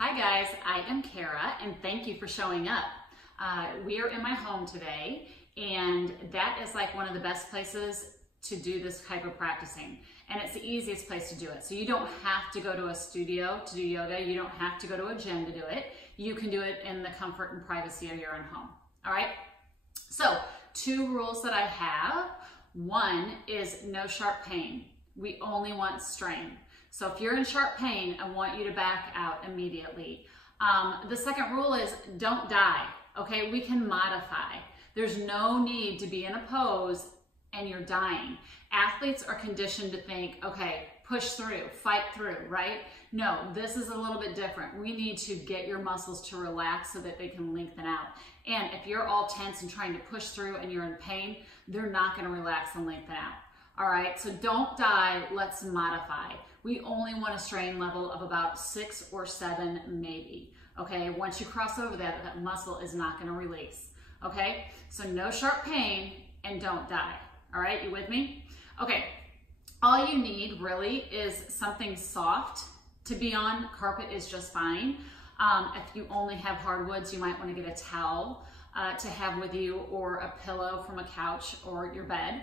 Hi guys, I am Kara and thank you for showing up. We are in my home today and that is like one of the best places to do this type of practicing, and it's the easiest place to do it. So you don't have to go to a studio to do yoga. You don't have to go to a gym to do it. You can do it in the comfort and privacy of your own home. All right. So 2 rules that I have. One is no sharp pain. We only want strain. So if you're in sharp pain, I want you to back out immediately. The second rule is don't die, okay? We can modify. There's no need to be in a pose and you're dying. Athletes are conditioned to think, okay, push through, fight through, right? No, this is a little bit different. We need to get your muscles to relax so that they can lengthen out. And if you're all tense and trying to push through and you're in pain, they're not gonna relax and lengthen out. All right, so don't die, let's modify. We only want a strain level of about 6 or 7 maybe, okay? Once you cross over that, that muscle is not gonna release, okay? So no sharp pain and don't die, all right? You with me? Okay, all you need really is something soft to be on. Carpet is just fine. If you only have hardwoods, you might wanna get a towel to have with you, or a pillow from a couch or your bed.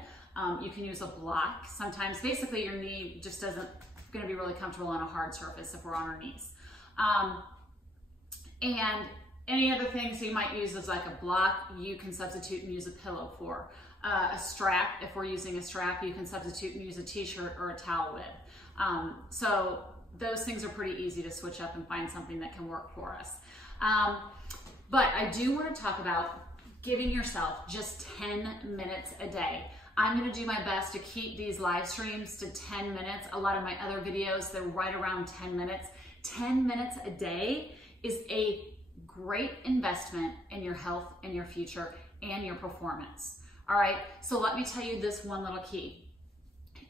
You can use a block. Sometimes basically your knee just isn't gonna be really comfortable on a hard surface if we're on our knees. And any other things you might use is like a block, you can substitute and use a pillow for. A strap, if we're using a strap, you can substitute and use a t-shirt or a towel with. So those things are pretty easy to switch up and find something that can work for us. But I do want to talk about giving yourself just 10 minutes a day. I'm going to do my best to keep these live streams to 10 minutes. A lot of my other videos, they're right around 10 minutes. 10 minutes a day is a great investment in your health and your future and your performance. All right, so let me tell you this one little key.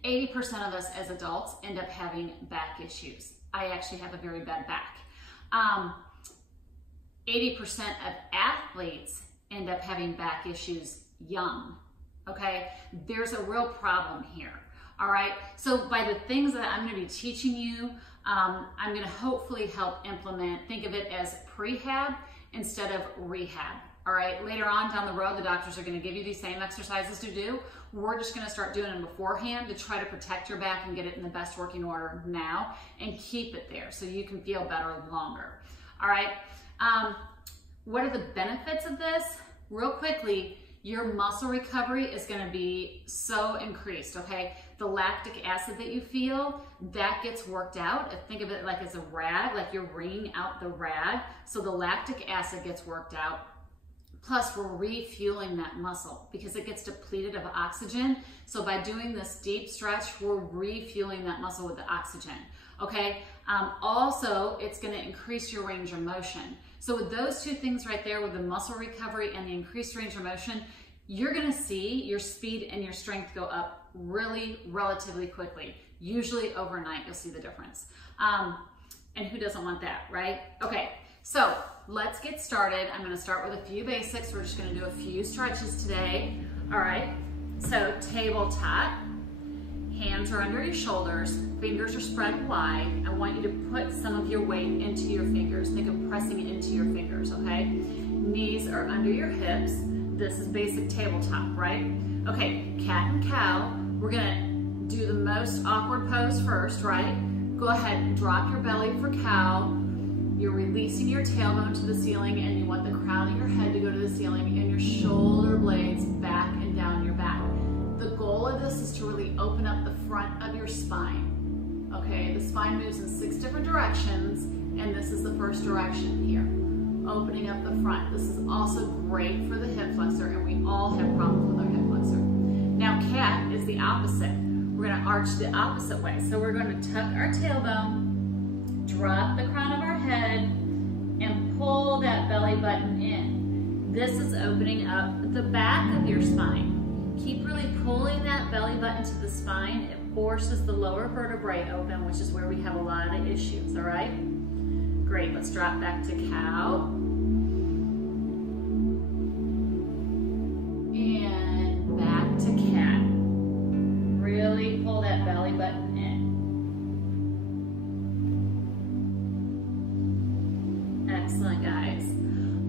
80% of us as adults end up having back issues. I actually have a very bad back. 80% of athletes end up having back issues young. Okay, there's a real problem here. All right, so by the things that I'm going to be teaching you, I'm going to hopefully help implement, think of it as prehab instead of rehab. All right, later on down the road, the doctors are going to give you these same exercises to do. We're just going to start doing them beforehand to try to protect your back and get it in the best working order now and keep it there so you can feel better longer. All right, what are the benefits of this? Real quickly, your muscle recovery is going to be so increased, okay? The lactic acid that you feel, that gets worked out. Think of it like as a rag, like you're wringing out the rag. So the lactic acid gets worked out. Plus we're refueling that muscle because it gets depleted of oxygen. So by doing this deep stretch, we're refueling that muscle with the oxygen, okay? Also, it's going to increase your range of motion. So with those 2 things right there, with the muscle recovery and the increased range of motion, you're going to see your speed and your strength go up really relatively quickly. Usually overnight, you'll see the difference. And who doesn't want that, right? Okay, so let's get started. I'm going to start with a few basics. We're just going to do a few stretches today. All right, so tabletop. Hands are under your shoulders, fingers are spread wide. I want you to put some of your weight into your fingers. Think of pressing it into your fingers, okay? Knees are under your hips. This is basic tabletop, right? Okay, cat and cow. We're gonna do the most awkward pose first, right? Go ahead and drop your belly for cow. You're releasing your tailbone to the ceiling and you want the crown of your head to go to the ceiling and your shoulder blades back and down your back. The goal of this is to really open up the front of your spine. Okay, the spine moves in 6 different directions, and this is the first direction here. Opening up the front. This is also great for the hip flexor, and we all have problems with our hip flexor. Now, cat is the opposite. We're going to arch the opposite way. So we're going to tuck our tailbone, drop the crown of our head, and pull that belly button in. This is opening up the back of your spine. Keep really pulling that belly button to the spine. It forces the lower vertebrae open, which is where we have a lot of issues, all right? Great, let's drop back to cow. And back to cat. Really pull that belly button in. Excellent, guys.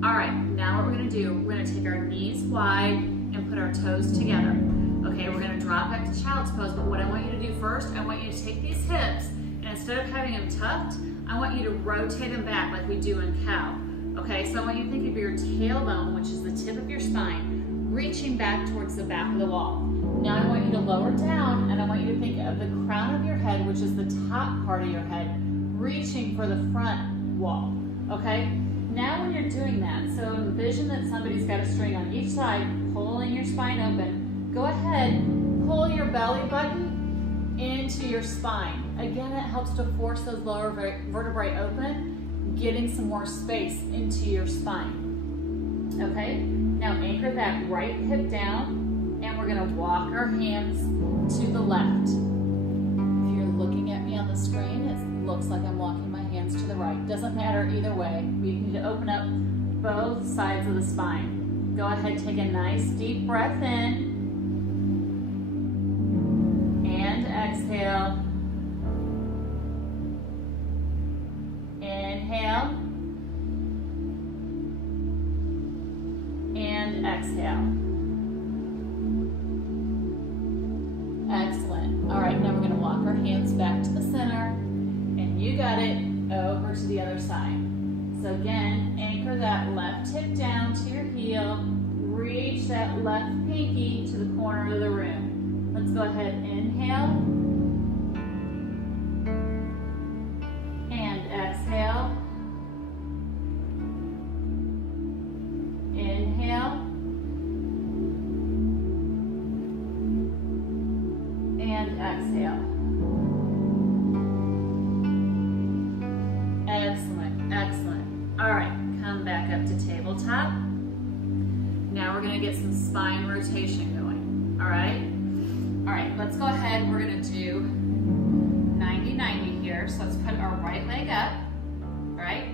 All right, now what we're gonna do, we're gonna take our knees wide and put our toes together. Okay, we're gonna drop back to child's pose, but what I want you to do first, I want you to take these hips, and instead of having them tucked, I want you to rotate them back like we do in cow. Okay, so I want you to think of your tailbone, which is the tip of your spine, reaching back towards the back of the wall. Now I want you to lower down, and I want you to think of the crown of your head, which is the top part of your head, reaching for the front wall, okay? Now when you're doing that, so envision that somebody's got a string on each side, pulling your spine open. Go ahead, pull your belly button into your spine. Again, it helps to force those lower vertebrae open, getting some more space into your spine, okay? Now anchor that right hip down, and we're gonna walk our hands to the left. If you're looking at me on the screen, it looks like I'm walking my hands to the right. Doesn't matter either way. We need to open up both sides of the spine. Go ahead, take a nice deep breath in. And exhale. Inhale. And exhale. Excellent. All right, now we're gonna walk our hands back to the center, and you got it, over to the other side. So again, anchor that left hip down to your heel, reach that left pinky to the corner of the room. Let's go ahead, inhale, and exhale, inhale, and exhale. Excellent, excellent. All right, come back up to tabletop. Now we're gonna get some spine rotation going, all right? All right, let's go ahead, we're gonna do 90-90 here. So let's put our right leg up, all right?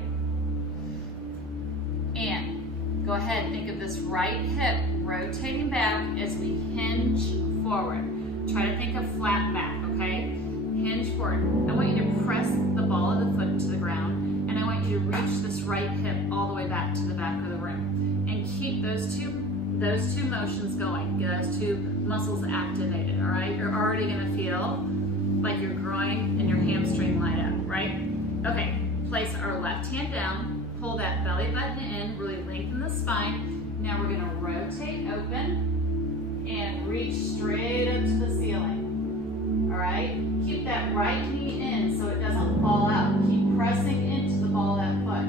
And go ahead, think of this right hip rotating back as we hinge forward. Try to think of flat back, okay? Hinge forward. I want you to press the ball of the foot into the ground, and I want you to reach this right hip all the way back to the back of the room. And keep those two motions going. Get those two muscles activated, all right? You're already gonna feel like your groin and your hamstring light up, right? Okay, place our left hand down, pull that belly button in, really lengthen the spine. Now we're gonna rotate open and reach straight up to the ceiling, all right? Keep that right knee in so it doesn't fall out. Keep pressing into the ball of that foot.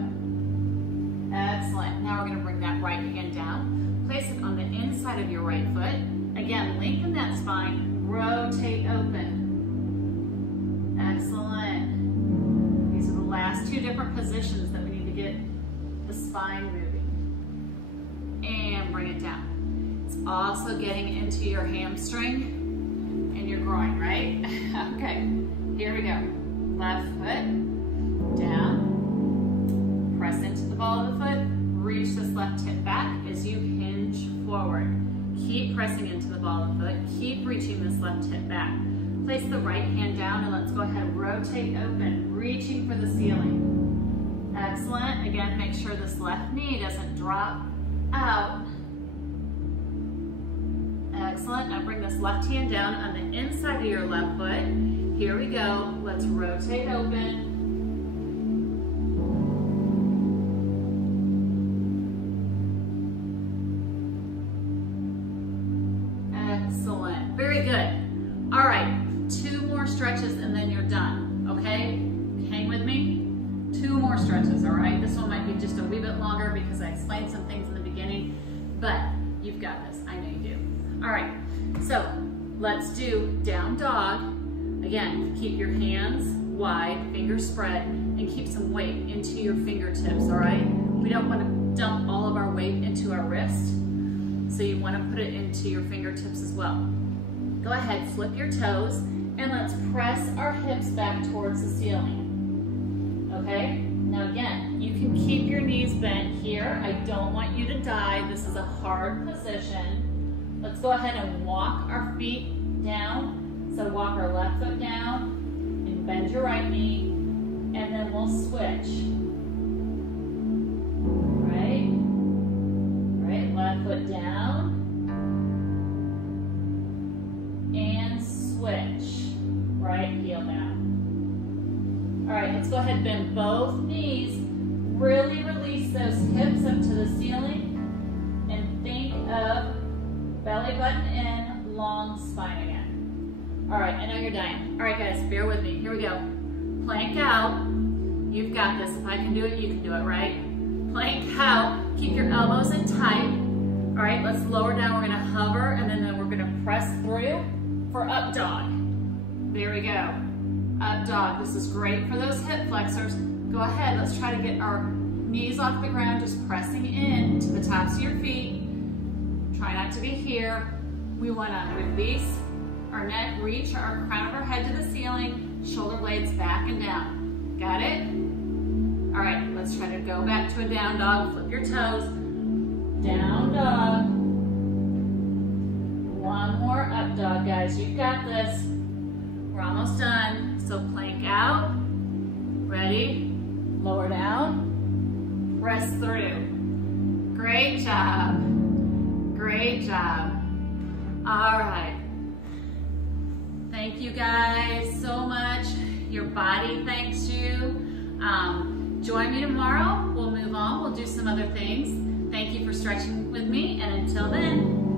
Excellent. Now we're gonna bring that right hand down, place it on the inside of your right foot. Again, lengthen that spine, rotate open. Excellent. These are the last two different positions that we need to get the spine moving. And bring it down. It's also getting into your hamstring and your groin, right? Okay, here we go. Left foot, down, press into the ball of the foot, reach this left hip back as you hinge forward. Keep pressing into the ball of the foot, keep reaching this left hip back. Place the right hand down and let's go ahead, rotate open, reaching for the ceiling. Excellent, again, make sure this left knee doesn't drop out. Excellent, now bring this left hand down on the inside of your left foot. Here we go, let's rotate open. Excellent, very good. All right, 2 more stretches and then you're done, okay? Hang with me. 2 more stretches, all right? This one might be just a wee bit longer because I explained some things in the beginning, but you've got this, I know you do. All right, so let's do down dog. Again, keep your hands wide, fingers spread, and keep some weight into your fingertips, all right? We don't want to dump all of our weight into our wrist, so you want to put it into your fingertips as well. Go ahead, flip your toes, and let's press our hips back towards the ceiling, okay? Now again, you can keep your knees bent here. I don't want you to die. This is a hard position. Let's go ahead and walk our feet down. So walk our left foot down and bend your right knee, and then we'll switch. let's go ahead and bend both knees. Really release those hips up to the ceiling. And think of belly button in, long spine again. All right, I know you're dying. All right, guys, bear with me. Here we go. Plank out. You've got this. If I can do it, you can do it, right? Plank out. Keep your elbows in tight. All right, let's lower down. We're gonna hover, and then we're gonna press through for up dog. There we go. Up dog. This is great for those hip flexors. Go ahead, let's try to get our knees off the ground, just pressing in to the tops of your feet. Try not to be here. We wanna release our neck, reach our crown of our head to the ceiling, shoulder blades back and down. Got it? All right, let's try to go back to a down dog. Flip your toes. Down dog. One more up dog, guys. You've got this. We're almost done. So plank out. Ready? Lower down. Press through. Great job. Great job. All right. Thank you guys so much. Your body thanks you. Join me tomorrow. We'll move on. We'll do some other things. Thank you for stretching with me. And until then,